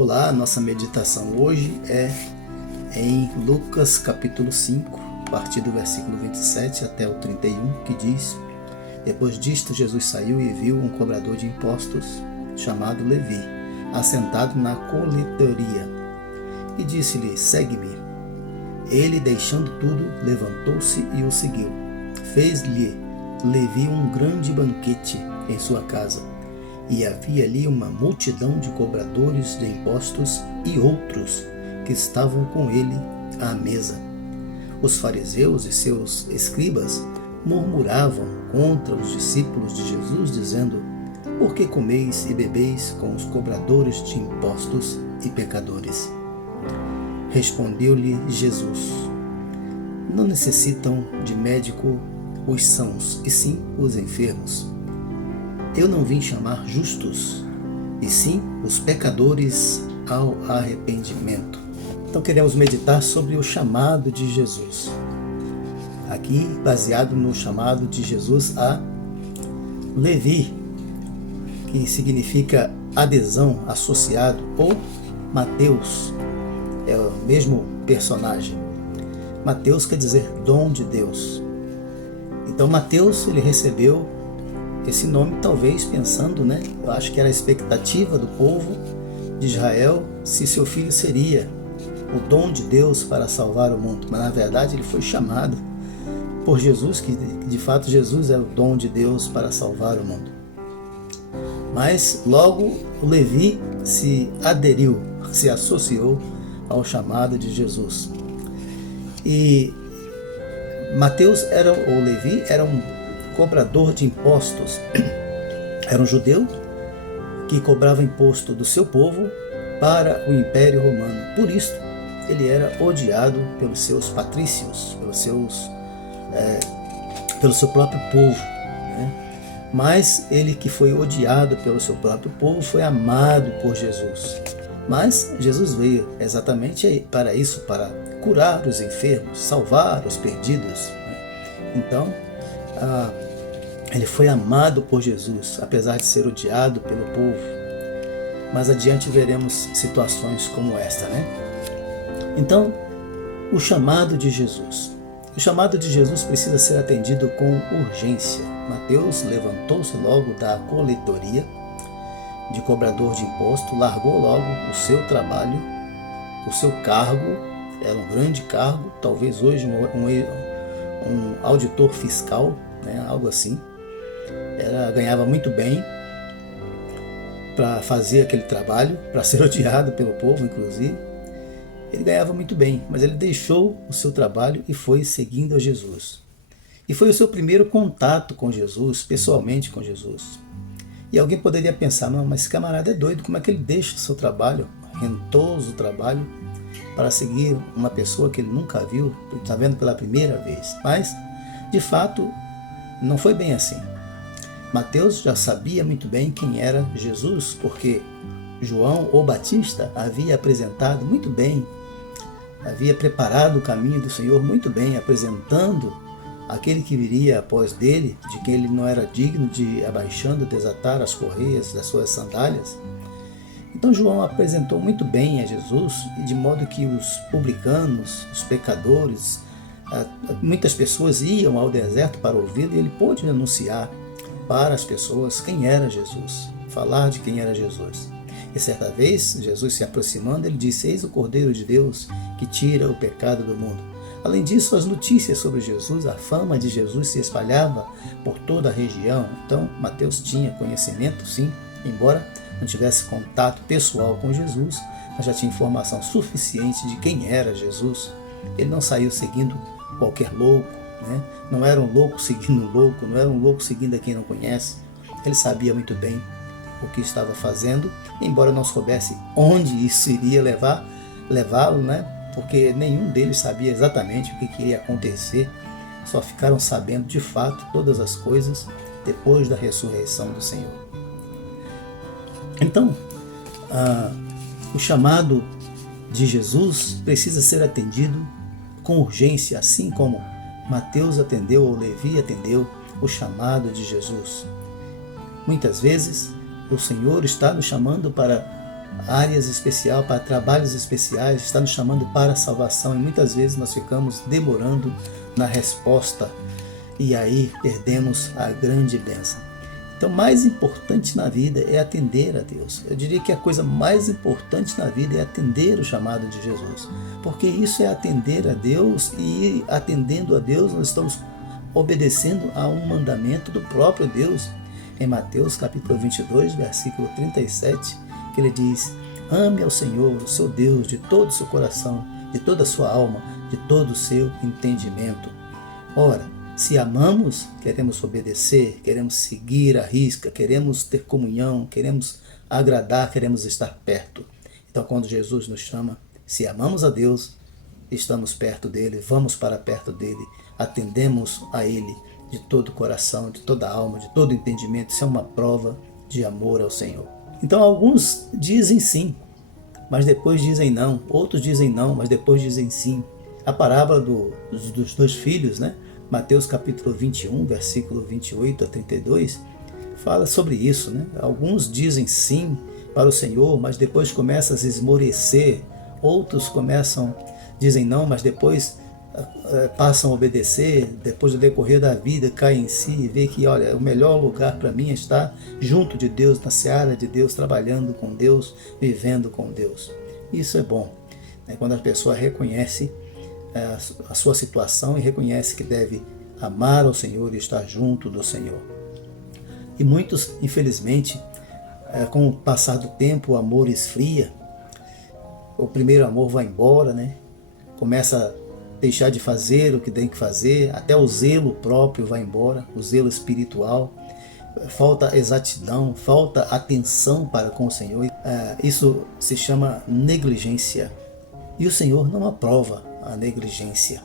Olá, nossa meditação hoje é em Lucas capítulo 5, a partir do versículo 27 até o 31, que diz: Depois disto, Jesus saiu e viu um cobrador de impostos, chamado Levi, assentado na coletoria, e disse-lhe: Segue-me. Ele, deixando tudo, levantou-se e o seguiu. Fez-lhe Levi um grande banquete em sua casa, e havia ali uma multidão de cobradores de impostos e outros que estavam com ele à mesa. Os fariseus e seus escribas murmuravam contra os discípulos de Jesus, dizendo: Por que comeis e bebeis com os cobradores de impostos e pecadores? Respondeu-lhe Jesus: Não necessitam de médico os sãos, e sim os enfermos. Eu não vim chamar justos, e sim os pecadores ao arrependimento. Então queremos meditar sobre o chamado de Jesus. Aqui, baseado no chamado de Jesus a Levi, que significa adesão, associado, ou Mateus, é o mesmo personagem. Mateus quer dizer dom de Deus. Então Mateus, ele recebeu esse nome talvez pensando, eu acho que era a expectativa do povo de Israel, se seu filho seria o dom de Deus para salvar o mundo. Mas na verdade ele foi chamado por Jesus, que de fato Jesus é o dom de Deus para salvar o mundo. Mas logo o Levi se aderiu, se associou ao chamado de Jesus. E Levi era um cobrador de impostos. Era um judeu que cobrava imposto do seu povo para o Império Romano. Por isso, ele era odiado pelos seus patrícios, pelo seu próprio povo. Mas ele que foi odiado pelo seu próprio povo foi amado por Jesus. Mas Jesus veio exatamente para isso, para curar os enfermos, salvar os perdidos. Então, ele foi amado por Jesus, apesar de ser odiado pelo povo. Mais adiante veremos situações como esta, Então, o chamado de Jesus. O chamado de Jesus precisa ser atendido com urgência. Mateus levantou-se logo da coletoria de cobrador de imposto, largou logo o seu trabalho, o seu cargo, era um grande cargo, talvez hoje um auditor fiscal, algo assim. Ganhava muito bem para fazer aquele trabalho, para ser odiado pelo povo, inclusive. Ele ganhava muito bem, mas ele deixou o seu trabalho e foi seguindo a Jesus. E foi o seu primeiro contato com Jesus, pessoalmente com Jesus. E alguém poderia pensar: não, mas esse camarada é doido, como é que ele deixa o seu trabalho, rentoso trabalho, para seguir uma pessoa que ele nunca viu, está vendo pela primeira vez? Mas, de fato, não foi bem assim. Mateus já sabia muito bem quem era Jesus, porque João, o Batista, havia apresentado muito bem, havia preparado o caminho do Senhor muito bem, apresentando aquele que viria após dele, de quem ele não era digno de, abaixando, desatar as correias das suas sandálias. Então João apresentou muito bem a Jesus, de modo que os publicanos, os pecadores, muitas pessoas iam ao deserto para ouvi-lo, e ele pôde anunciar para as pessoas quem era Jesus, falar de quem era Jesus. E certa vez, Jesus se aproximando, ele disse: Eis o Cordeiro de Deus que tira o pecado do mundo. Além disso, as notícias sobre Jesus, a fama de Jesus se espalhava por toda a região. Então, Mateus tinha conhecimento, sim, embora não tivesse contato pessoal com Jesus, mas já tinha informação suficiente de quem era Jesus. Ele não saiu seguindo qualquer louco, não era um louco seguindo um louco, não era um louco seguindo a quem não conhece. Ele sabia muito bem o que estava fazendo, embora não soubesse onde isso iria levá-lo, porque nenhum deles sabia exatamente o que iria acontecer. Só ficaram sabendo de fato todas as coisas depois da ressurreição do Senhor. Então, o chamado de Jesus precisa ser atendido com urgência, assim como Mateus atendeu, ou Levi atendeu o chamado de Jesus. Muitas vezes o Senhor está nos chamando para áreas especiais, para trabalhos especiais, está nos chamando para a salvação, e muitas vezes nós ficamos demorando na resposta e aí perdemos a grande bênção. Então, mais importante na vida é atender a Deus. Eu diria que a coisa mais importante na vida é atender o chamado de Jesus, porque isso é atender a Deus, e atendendo a Deus nós estamos obedecendo a um mandamento do próprio Deus. Em Mateus capítulo 22, versículo 37, que ele diz: ame ao Senhor, o seu Deus, de todo o seu coração, de toda a sua alma, de todo o seu entendimento. Ora, se amamos, queremos obedecer, queremos seguir à risca, queremos ter comunhão, queremos agradar, queremos estar perto. Então, quando Jesus nos chama, se amamos a Deus, estamos perto dele, vamos para perto dele, atendemos a ele de todo o coração, de toda a alma, de todo o entendimento. Isso é uma prova de amor ao Senhor. Então, alguns dizem sim, mas depois dizem não. Outros dizem não, mas depois dizem sim. A parábola dos dois filhos, né? Mateus capítulo 21, versículo 28 a 32, fala sobre isso, né? Alguns dizem sim para o Senhor, mas depois começam a se esmorecer. Outros dizem não, mas depois passam a obedecer. Depois do decorrer da vida, caem em si e vê que, olha, o melhor lugar para mim é estar junto de Deus, na seara de Deus, trabalhando com Deus, vivendo com Deus. Isso é bom, né? Quando a pessoa reconhece a sua situação e reconhece que deve amar ao Senhor e estar junto do Senhor. E muitos, infelizmente, com o passar do tempo, o amor esfria, o primeiro amor vai embora, né? Começa a deixar de fazer o que tem que fazer, até o zelo próprio vai embora, o zelo espiritual, falta exatidão, falta atenção para com o Senhor. Isso se chama negligência. E o Senhor não aprova a negligência.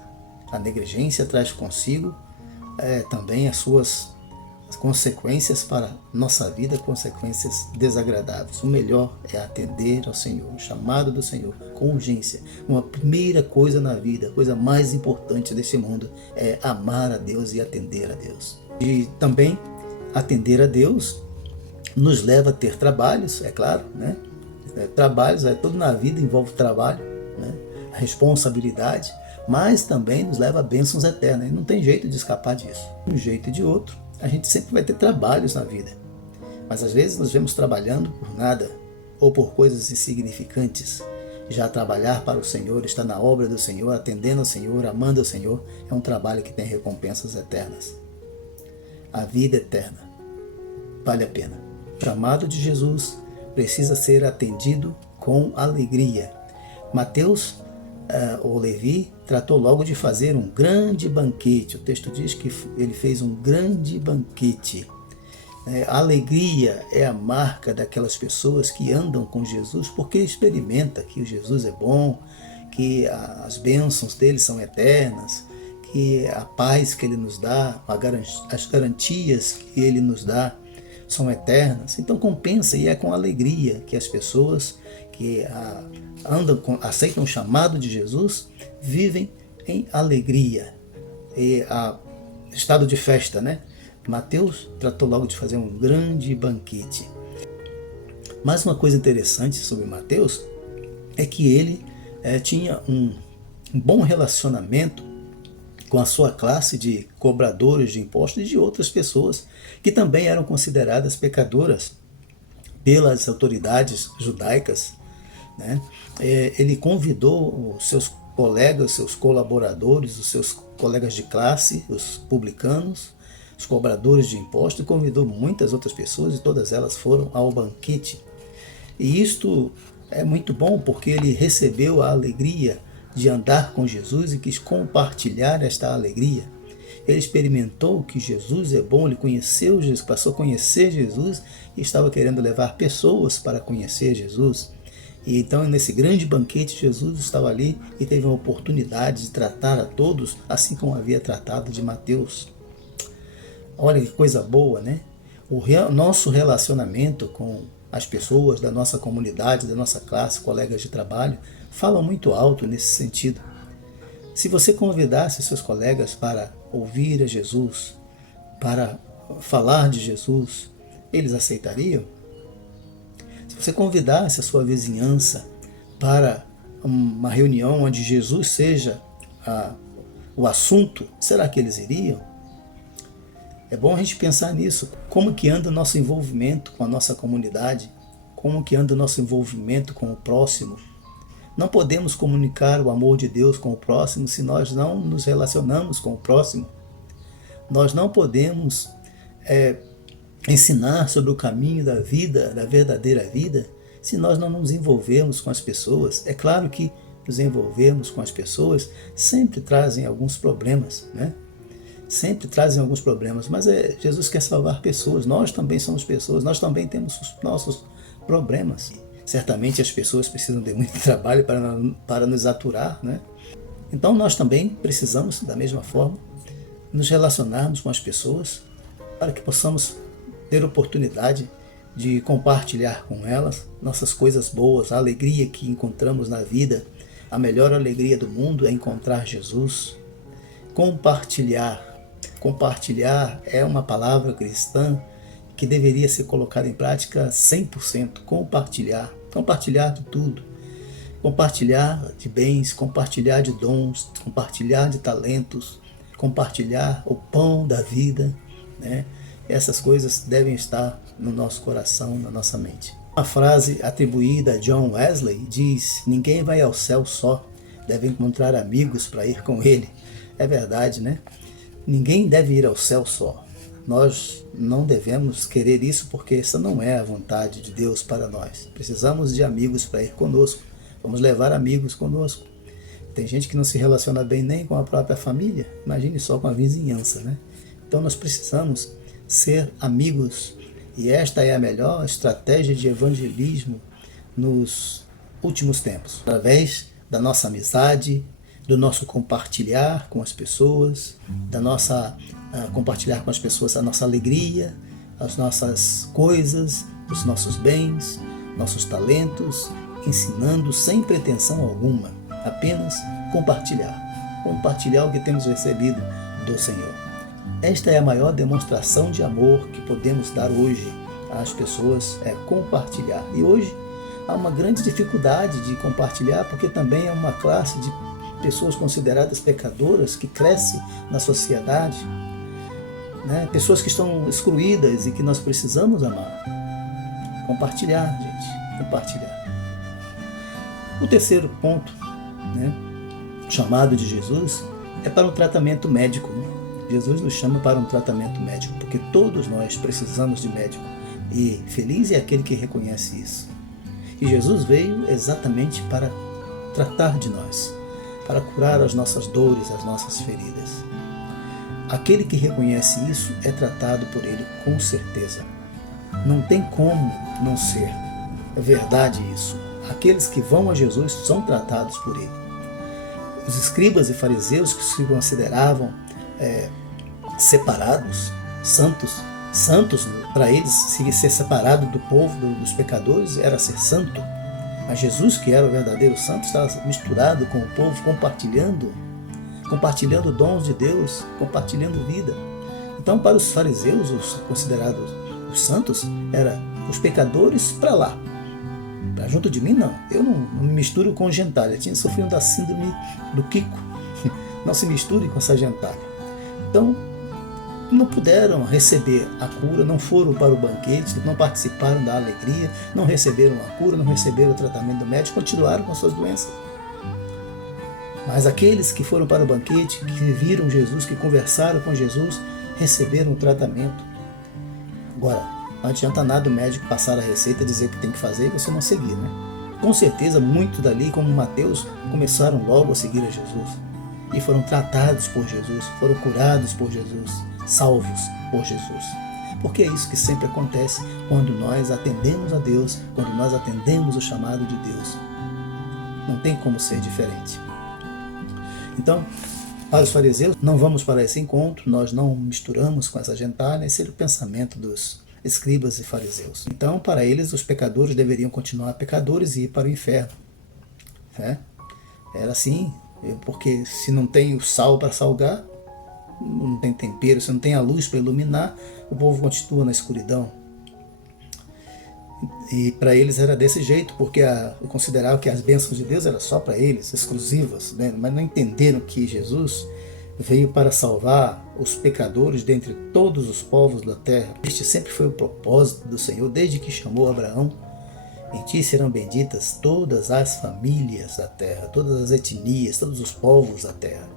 A negligência traz consigo também as suas consequências para a nossa vida, consequências desagradáveis. O melhor é atender ao Senhor, o chamado do Senhor, com urgência. Uma primeira coisa na vida, a coisa mais importante desse mundo é amar a Deus e atender a Deus. E também atender a Deus nos leva a ter trabalhos, é claro, né? Trabalhos, tudo na vida envolve trabalho, né? Responsabilidade, mas também nos leva a bênçãos eternas. E não tem jeito de escapar disso. De um jeito e de outro, a gente sempre vai ter trabalhos na vida. Mas às vezes nos vemos trabalhando por nada ou por coisas insignificantes. Já trabalhar para o Senhor, estar na obra do Senhor, atendendo ao Senhor, amando ao Senhor, é um trabalho que tem recompensas eternas. A vida eterna vale a pena. O chamado de Jesus precisa ser atendido com alegria. Mateus, o Levi, tratou logo de fazer um grande banquete. O texto diz que ele fez um grande banquete. A alegria é a marca daquelas pessoas que andam com Jesus, porque experimenta que Jesus é bom, que as bênçãos dele são eternas, que a paz que ele nos dá, as garantias que ele nos dá são eternas. Então compensa, e é com alegria que as pessoas que aceitam o chamado de Jesus vivem em alegria, estado de festa, né? Mateus tratou logo de fazer um grande banquete. Mas uma coisa interessante sobre Mateus é que ele tinha um bom relacionamento com a sua classe de cobradores de impostos e de outras pessoas que também eram consideradas pecadoras pelas autoridades judaicas, né? Ele convidou os seus colegas, seus colaboradores, os seus colegas de classe, os publicanos, os cobradores de impostos, e convidou muitas outras pessoas, e todas elas foram ao banquete. E isto é muito bom, porque ele recebeu a alegria de andar com Jesus e quis compartilhar esta alegria. Ele experimentou que Jesus é bom, ele conheceu Jesus, passou a conhecer Jesus e estava querendo levar pessoas para conhecer Jesus. E então, nesse grande banquete, Jesus estava ali e teve a oportunidade de tratar a todos assim como havia tratado de Mateus. Olha que coisa boa, né? O nosso relacionamento com as pessoas da nossa comunidade, da nossa classe, colegas de trabalho, fala muito alto nesse sentido. Se você convidasse seus colegas para ouvir a Jesus, para falar de Jesus, eles aceitariam? Se Se você convidasse a sua vizinhança para uma reunião onde Jesus seja o assunto, será que eles iriam? É bom a gente pensar nisso. Como que anda o nosso envolvimento com a nossa comunidade? Como que anda o nosso envolvimento com o próximo? Não podemos comunicar o amor de Deus com o próximo se nós não nos relacionamos com o próximo. Nós não podemos ensinar sobre o caminho da vida, da verdadeira vida, se nós não nos envolvermos com as pessoas. É claro que nos envolvermos com as pessoas sempre trazem alguns problemas, né? Sempre trazem alguns problemas, mas Jesus quer salvar pessoas, nós também somos pessoas, nós também temos os nossos problemas. Certamente as pessoas precisam de muito trabalho para nos aturar, né? Então nós também precisamos, da mesma forma, nos relacionarmos com as pessoas para que possamos ter oportunidade de compartilhar com elas nossas coisas boas, a alegria que encontramos na vida. A melhor alegria do mundo é encontrar Jesus. Compartilhar é uma palavra cristã que deveria ser colocada em prática 100%. Compartilhar de tudo. Compartilhar de bens, compartilhar de dons, compartilhar de talentos, compartilhar o pão da vida, né? Essas coisas devem estar no nosso coração, na nossa mente. Uma frase atribuída a John Wesley diz: ninguém vai ao céu só, deve encontrar amigos para ir com ele. É verdade, né? Ninguém deve ir ao céu só. Nós não devemos querer isso, porque essa não é a vontade de Deus para nós. Precisamos de amigos para ir conosco. Vamos levar amigos conosco. Tem gente que não se relaciona bem nem com a própria família, imagine só com a vizinhança, né? Então nós precisamos ser amigos, e esta é a melhor estratégia de evangelismo nos últimos tempos, através da nossa amizade, do nosso compartilhar com as pessoas, da nossa compartilhar com as pessoas a nossa alegria, as nossas coisas, os nossos bens, nossos talentos, ensinando sem pretensão alguma, apenas compartilhar o que temos recebido do Senhor. Esta é a maior demonstração de amor que podemos dar hoje às pessoas, é compartilhar. E hoje há uma grande dificuldade de compartilhar, porque também é uma classe de pessoas consideradas pecadoras que cresce na sociedade, né? Pessoas que estão excluídas e que nós precisamos amar. Compartilhar, gente, compartilhar. O terceiro ponto, né, chamado de Jesus, é para um tratamento médico, né? Jesus nos chama para um tratamento médico, porque todos nós precisamos de médico, e feliz é aquele que reconhece isso. E Jesus veio exatamente para tratar de nós, para curar as nossas dores, as nossas feridas. Aquele que reconhece isso é tratado por ele com certeza. Não tem como não ser. É verdade isso. Aqueles que vão a Jesus são tratados por ele. Os escribas e fariseus, que se consideravam separados, santos, para eles ser separado do povo, dos pecadores, era ser santo. Mas Jesus, que era o verdadeiro santo, estava misturado com o povo, compartilhando dons de Deus, compartilhando vida. Então, para os fariseus, os considerados os santos, era os pecadores para lá. Para junto de mim, não. Eu não me misturo com gentalha. Tinha sofrido da síndrome do Kiko. Não se misture com essa gentalha. Então, não puderam receber a cura, não foram para o banquete, não participaram da alegria, não receberam a cura, não receberam o tratamento médico, continuaram com suas doenças. Mas aqueles que foram para o banquete, que viram Jesus, que conversaram com Jesus, receberam o tratamento. Agora, não adianta nada o médico passar a receita e dizer o que tem que fazer e você não seguir, né? Com certeza, muitos dali, como Mateus, começaram logo a seguir a Jesus. E foram tratados por Jesus, foram curados por Jesus, salvos por Jesus. Porque é isso que sempre acontece quando nós atendemos a Deus, quando nós atendemos o chamado de Deus. Não tem como ser diferente. Então, para os fariseus, não vamos para esse encontro, nós não misturamos com essa gentalha. Esse era o pensamento dos escribas e fariseus. Então, para eles, os pecadores deveriam continuar pecadores e ir para o inferno. Era assim, porque se não tem o sal para salgar, não tem tempero, se não tem a luz para iluminar, o povo continua na escuridão. E para eles era desse jeito, porque consideravam que as bênçãos de Deus eram só para eles, exclusivas, né? Mas não entenderam que Jesus veio para salvar os pecadores dentre todos os povos da terra. Este sempre foi o propósito do Senhor, desde que chamou Abraão. Em ti serão benditas todas as famílias da terra, todas as etnias, todos os povos da terra.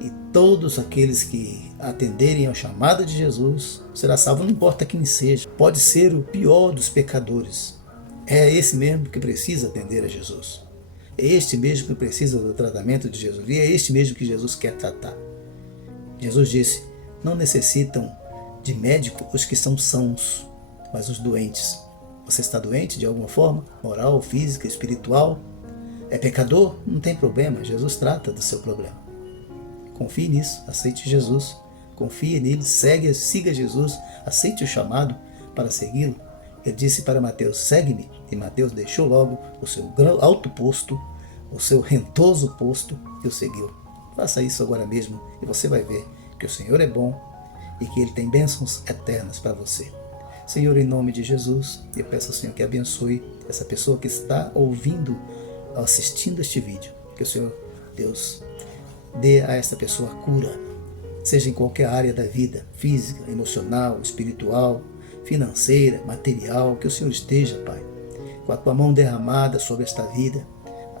E todos aqueles que atenderem ao chamado de Jesus será salvo, não importa quem seja. Pode ser o pior dos pecadores. É esse mesmo que precisa atender a Jesus. É este mesmo que precisa do tratamento de Jesus. E é este mesmo que Jesus quer tratar. Jesus disse: não necessitam de médico os que são sãos, mas os doentes. Você está doente de alguma forma? Moral, física, espiritual? É pecador? Não tem problema. Jesus trata do seu problema. Confie nisso, aceite Jesus, confie nele, siga Jesus, aceite o chamado para segui-lo. Ele disse para Mateus: segue-me, e Mateus deixou logo o seu alto posto, o seu rentoso posto, e o seguiu. Faça isso agora mesmo e você vai ver que o Senhor é bom e que Ele tem bênçãos eternas para você. Senhor, em nome de Jesus, eu peço ao Senhor que abençoe essa pessoa que está ouvindo, assistindo este vídeo. Que o Senhor, Deus, dê a esta pessoa cura, seja em qualquer área da vida, física, emocional, espiritual, financeira, material, que o Senhor esteja, Pai, com a tua mão derramada sobre esta vida.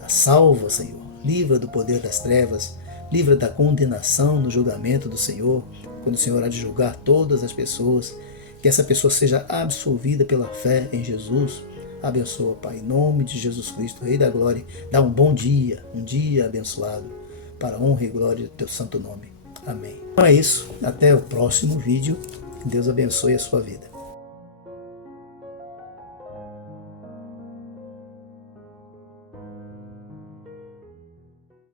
A salva, Senhor, livra do poder das trevas, livra da condenação no julgamento do Senhor, quando o Senhor há de julgar todas as pessoas, que essa pessoa seja absolvida pela fé em Jesus. Abençoa, Pai, em nome de Jesus Cristo, Rei da Glória, dá um bom dia, um dia abençoado, para a honra e glória do teu santo nome. Amém. Então é isso, até o próximo vídeo. Que Deus abençoe a sua vida.